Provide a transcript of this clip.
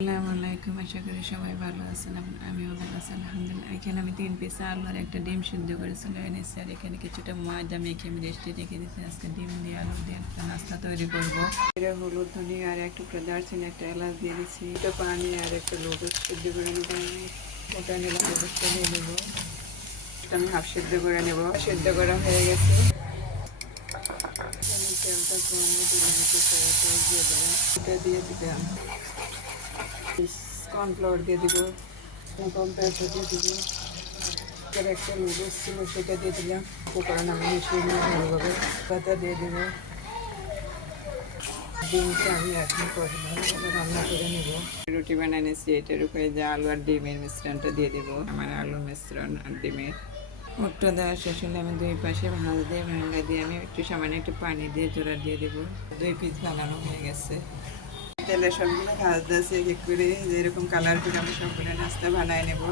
আসসালামু আলাইকুম, আশা করি সবাই ভালো আছেন। আমিও ভালো আছি আলহামদুলিল্লাহ। এখানে আমি 3 পিস আলু আর একটা ডিম সিদ্ধ করে চলে এনেছি, আর এখানে কিছুটা ময়দা মেখে আমি রেস্টে রেখে দিচ্ছি। আজকে ডিম দিয়ে আলু দিয়ে একটা নাস্তা তৈরি করবো। এটা হলুদ, ধনিয়া আর এক টুকরা দারচিনি, একটা এলাচ দিয়ে দিচ্ছি, একটা পানি আর একটা লবণ সিদ্ধ করে নেবো। ওটা নিলাম, লবণটা দিয়ে নেবো। আমি হাফ সিদ্ধ করে নেবো। সিদ্ধ করা হয়ে গেছে। তেলটা কমে দিলাম, একটু সয়া সস দিয়ে দিলাম, এটা দিয়ে দিলাম কর্নফ্লাওয়ার দিয়ে দিব, কর্নফ্লাওয়ারটা দিয়ে দিব, একটা নুডলস ছিল সেটা দিয়ে দিলাম। উপকরণ আমি মিশিয়ে নিয়ে ভালোভাবে পাতা দিয়ে দেব। ডিমটা আমি এখন রান্না করে নেব। রুটি বানিয়ে নিয়েছি, এটার উপরে যে আলু আর ডিমের মিশ্রণটা দিয়ে দেবো। আমার আলু মিশ্রণ আর ডিমের মুখটা দেওয়া শেষ হলে আমি দুই পাশে ভাঁজ দিয়ে ভাঙ্গা দিয়ে আমি একটু সামান্য একটু পানি দিয়ে জোড়া দিয়ে দেবো। 2 পিস বানানো হয়ে গেছে। তেলে সবগুলো ভাজ দিয়েছি এক এক করে, যেরকম কালার করে আমি সবগুলো নাস্তা বানায় নেব।